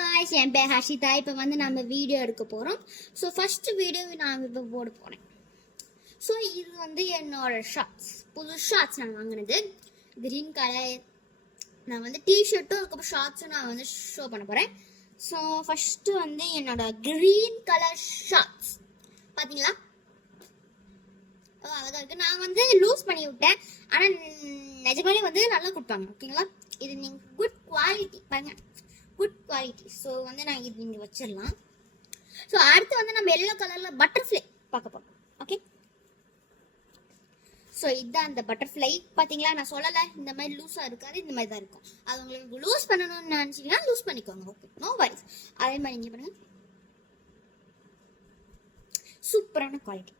Guys, என் பேர் ஹர்ஷிதா. இப்போ வந்து நம்ம வீடியோ எடுக்க போகிறோம். ஸோ ஃபர்ஸ்ட் வீடியோ நான் இப்போ போட போகிறேன். ஸோ இது வந்து என்னோட ஷார்ட்ஸ், புது ஷார்ட்ஸ் நான் வாங்கினது. Green colour. நான் வந்து டிஷர்ட்டும் அதுக்கப்புறம் ஷார்ட்ஸும் நான் வந்து ஷோ பண்ண போகிறேன். ஸோ ஃபஸ்ட்டு வந்து என்னோட கிரீன் கலர் ஷார்ட்ஸ் பார்த்தீங்களா, அழகாக இருக்குது. நான் வந்து லூஸ் பண்ணி விட்டேன், ஆனால் நிஜமாலே வந்து நல்லா கொடுப்பாங்க. ஓகேங்களா, இது நீங்கள் குட் குவாலிட்டி பாருங்க, குட் குவாலிட்டி. ஸோ வந்து நான் இது இங்கே வச்சிடலாம். ஸோ அடுத்து வந்து நம்ம எல்லோ கலரில் பட்டர்ஃப்ளை பார்க்க போகிறோம். ஓகே, ஸோ இதுதான் அந்த பட்டர்ஃப்ளை. பார்த்தீங்களா, நான் சொல்லலை இந்த மாதிரி லூஸாக இருக்காது, இந்த மாதிரி தான் இருக்கும். அது உங்களுக்கு லூஸ் பண்ணணும்னு நினச்சிங்கன்னா லூஸ் பண்ணிக்கோங்க. Okay, no worries. அதே மாதிரி இங்கே பாருங்க, சூப்பரான குவாலிட்டி.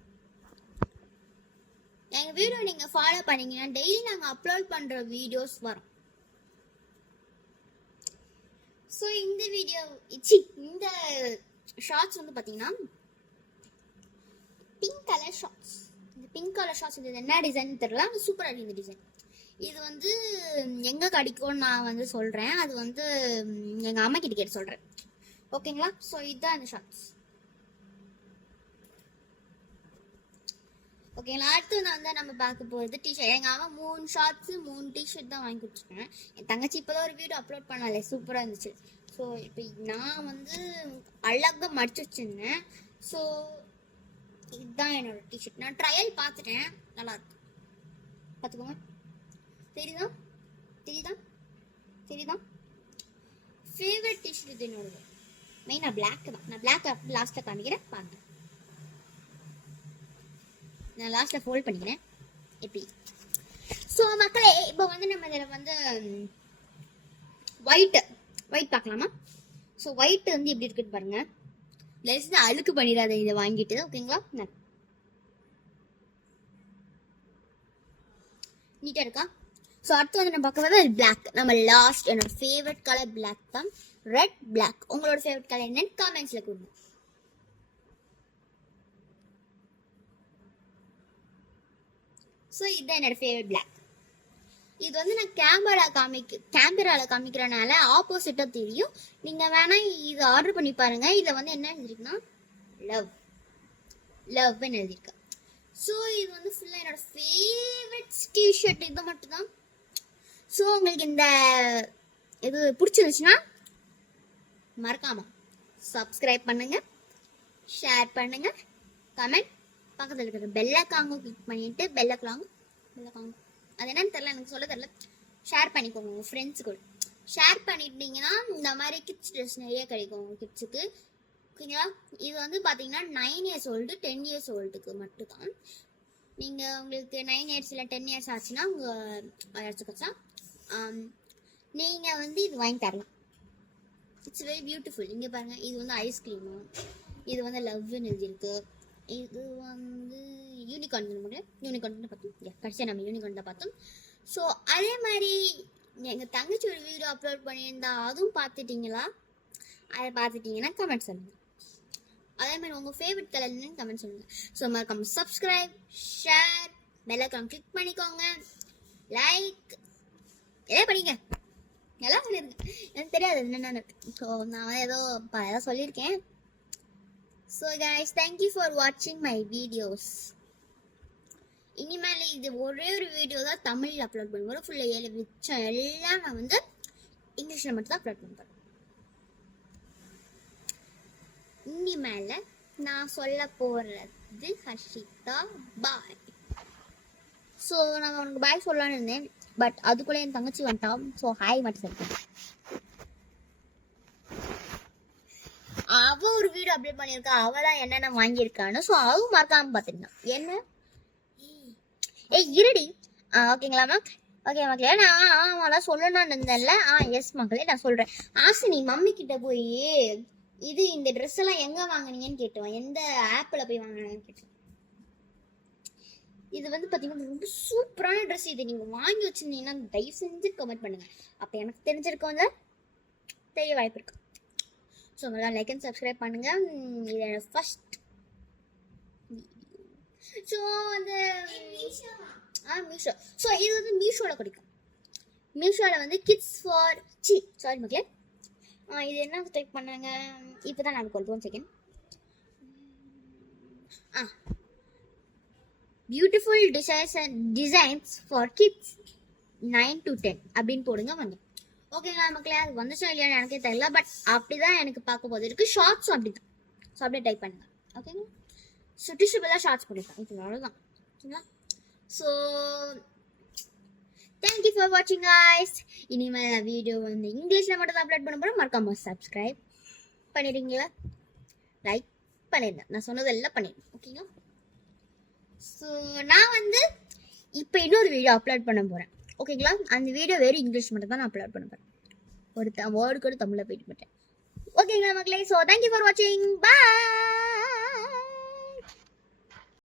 எங்கள் வீடியோ நீங்கள் ஃபாலோ பண்ணீங்கன்னா டெய்லி நாங்கள் அப்லோட் பண்ணுற வீடியோஸ் வரும். ஸோ இந்த வீடியோ இந்த ஷார்ட்ஸ் வந்து பார்த்தீங்கன்னா பிங்க் கலர் ஷார்ட்ஸ். இந்த பிங்க் கலர் ஷார்ட்ஸ் இது என்ன டிசைன் தெரியல, அது சூப்பராக இருக்குது இந்த டிசைன். இது வந்து எங்கே கிடைக்கும்னு நான் வந்து சொல்கிறேன். அது வந்து எங்கள் அம்மா கிட்ட கேட்டு சொல்கிறேன். ஓகேங்களா, ஸோ இதுதான் இந்த ஷார்ட்ஸ். ஓகேங்களா, அடுத்து வந்து நம்ம பார்க்க போகிறது டிஷர்ட். எங்கள் அம்மா 3 ஷார்ட்ஸு 3 டிஷர்ட் தான் வாங்கி கொடுத்துருக்கேன். என் தங்கச்சி இப்போ தான் ஒரு வீடியோ அப்லோட் பண்ணாலே, சூப்பராக இருந்துச்சு. ஸோ இப்போ நான் வந்து அழகாக மடிச்சு வச்சுருந்தேன். ஸோ இதுதான் என்னோட டிஷர்ட். நான் ட்ரையல் பார்த்துட்டேன், நல்லா இருக்கு. பார்த்துக்கோங்க, தெரியுதா தெரியுதா தெரியுதா ஃபேவரட் டிஷர்ட் இது என்னோட. மெயினாக பிளாக் தான். நான் பிளாக் லாஸ்ட்டில் காமிக்கிறேன் பாருங்க. நான் லாஸ்ட்டில் ஃபோல்ட் பண்ணிக்கிறேன் எப்படி. ஸோ மக்களே, இப்போ வந்து நம்ம இதில் வந்து ஒயிட் பார்க்கலாமா? ஸோ ஒயிட் வந்து எப்படி இருக்குன்னு பாருங்க. லெஸ் அழுக்கு பண்ணிடாத இதை வாங்கிட்டு. ஓகேங்களா, நீட்டாக இருக்கா? ஸோ அடுத்து வந்து நம்ம பார்க்க போது பிளாக். நம்ம லாஸ்ட் என்னோட ஃபேவரட் கலர் பிளாக் தான், ரெட் பிளாக். உங்களோட ஃபேவரட் கலர் என்னன்னு காமெண்ட்ஸில் கொடுங்க. ஸோ இதுதான் என்னோட ஃபேவரட் பிளாக். இது வந்து நான் கேமராவில் காமிக்கிறனால ஆப்போசிட்டாக தெரியும். நீங்கள் வேணால் இதை ஆர்டர் பண்ணி பாருங்கள். இதில் வந்து என்ன எழுதிருக்குன்னா லவ்னு எழுதியிருக்கேன். ஸோ இது வந்து ஃபுல்லாக என்னோட ஃபேவரட் டிஷர்ட் இது மட்டும்தான். ஸோ உங்களுக்கு இந்த இது பிடிச்சிருந்துச்சுன்னா மறக்காமல் சப்ஸ்கிரைப் பண்ணுங்கள், ஷேர் பண்ணுங்கள், கமெண்ட், பக்கத்தில் இருக்கிற பெல்லைக்காங்க கிளிக் பண்ணிட்டு பெல்லைக்காங்க அது என்னன்னு தெரியல, எனக்கு சொல்ல தெரியல. ஷேர் பண்ணிக்கோங்க உங்கள் ஃப்ரெண்ட்ஸு கூட. ஷேர் பண்ணிட்டீங்கன்னா இந்த மாதிரி கிட்ஸ் ட்ரெஸ் நிறைய கிடைக்கும் உங்கள் கிட்ஸுக்கு. ஓகேங்களா, இது வந்து பார்த்தீங்கன்னா 9 இயர்ஸ் ஓல்டு 10 இயர்ஸ் ஓல்டுக்கு மட்டும்தான். நீங்கள் உங்களுக்கு 9 இயர்ஸ் இல்லை 10 இயர்ஸ் ஆச்சுன்னா உங்கள் யாராச்சும் கச்சா நீங்கள் வந்து இது வாங்கி தரலாம். It's very beautiful. இங்கே பாருங்கள், இது வந்து ஐஸ்கிரீமு, இது வந்து லவ்னு எழுதியிருக்கு. இது வந்து யூனிகார்ன் பார்த்தோம். கடைசியாக நம்ம யூனிகார்ன் தான் பார்த்தோம். ஸோ அதே மாதிரி எங்கள் தங்கச்சி ஒரு வீடியோ அப்லோட் பண்ணியிருந்தா, அதுவும் பார்த்துட்டிங்களா? அதை பார்த்துட்டிங்கன்னா கமெண்ட் சொல்லுங்கள். அதே மாதிரி உங்கள் ஃபேவரட் கலர் என்னன்னு கமெண்ட் சொல்லுங்கள். ஸோ மறக்காம சப்ஸ்கிரைப், ஷேர், பெல்லைக்கான் கிளிக் பண்ணிக்கோங்க, லைக் எல்லாம் பண்ணிங்க, எல்லாம் பண்ணிடுங்க. எனக்கு தெரியாது என்னென்னு. ஸோ நான் ஏதோ சொல்லியிருக்கேன். So guys, thank you for watching my videos. இனிமேல் இது ஒரே ஒரு வீடியோ தான் தமிழில் அப்லோட் பண்ணுவோம். ஃபுல்லாக மிச்சம் எல்லாம் நான் வந்து இங்கிலீஷில் மட்டும் தான் அப்லோட் பண்ணுறேன். இனிமேல் நான் சொல்ல போகிறது ஹர்ஷிதா பாய். ஸோ நான் உனக்கு பாய் சொல்லலான்னு இருந்தேன், பட் அதுக்குள்ளே என் தங்கச்சி வந்துட்டான். ஸோ ஹாய் மட்டும் சொல்லிட்டேன். அவ ஒரு வீடியோ அப்டேட் பண்ணியிருக்கா, அவதான் என்னென்ன வாங்கியிருக்கான்னு. ஸோ அதுவும் மறக்காம பார்த்துருந்தான். என்ன இருடி. ஓகேங்களாமா? ஓகே மக்களே, நான் ஆமாம் சொல்லணும்னு இருந்தேன்ல. எஸ் மக்களே, நான் சொல்கிறேன். ஆசினி மம்மி கிட்ட போய் இந்த ட்ரெஸ் எல்லாம் எங்கே வாங்கினீங்கன்னு கேட்டுவான், எந்த ஆப்பில் போய் வாங்கினீங்கன்னு கேட்டுவான். இது வந்து பார்த்தீங்கன்னா ரொம்ப சூப்பரான ட்ரெஸ். இது நீங்கள் வாங்கி வச்சுருந்தீங்கன்னா தயவு செஞ்சு கமெண்ட் பண்ணுங்கள். அப்போ எனக்கு தெரிஞ்சிருக்கோங்க, தெரிய வாய்ப்பு இருக்கு. ஸோ உங்களால் லைக் அண்ட் சப்ஸ்கிரைப் பண்ணுங்கள். இது ஃபர்ஸ்ட். ஸோ அந்த மீஷோ. ஸோ இது வந்து மீஷோவில் கிடைக்கும். மீஷோவில் வந்து கிட்ஸ் ஃபார் சாரி மக்களே, இது என்ன டைப் பண்ணாங்க இப்போ தான் நான் கொடுத்து 1 second. Beautiful designs for kids 9 to 10 அப்படின்னு போடுங்க வந்து. ஓகேங்களா மக்களே, அது வந்துச்சா இல்லையா எனக்கே தெரியல, பட் அப்படிதான் எனக்கு பார்க்க போது இருக்கு. ஷார்ட்ஸும் அப்படி தான். ஸோ அப்படியே டைப் பண்ணுங்க. ஓகேங்களா, ஸோ டிஷ்யூபிளாக ஷார்ட்ஸ் பண்ணிருக்கேன். ஓகே, அவ்வளோதான். ஓகேங்களா, ஸோ தேங்க்யூ ஃபார் வாட்சிங் காய்ஸ். இனிமேல் வீடியோ வந்து இங்கிலீஷில் மட்டும் தான் அப்லோட் பண்ண போகிறோம். மறக்காம சப்ஸ்கிரைப் பண்ணிடுறீங்களா, லைக் பண்ணிடுங்க, நான் சொன்னதெல்லாம் பண்ணிடுங்க. ஓகேங்களா, ஸோ நான் வந்து இப்போ இன்னொரு வீடியோ அப்லோட் பண்ண போகிறேன். ஓகேங்களா, அந்த வீடியோ வெறும் இங்கிலீஷ் மட்டும் தான் நான் அப்லோட் பண்ண போகிறேன். ஒரு வேர்டு கூட தமிழில் போயிட்டு போட்டேன். ஓகேங்களா மக்களே, ஸோ தேங்க்யூ ஃபார் வாட்சிங். பாய்.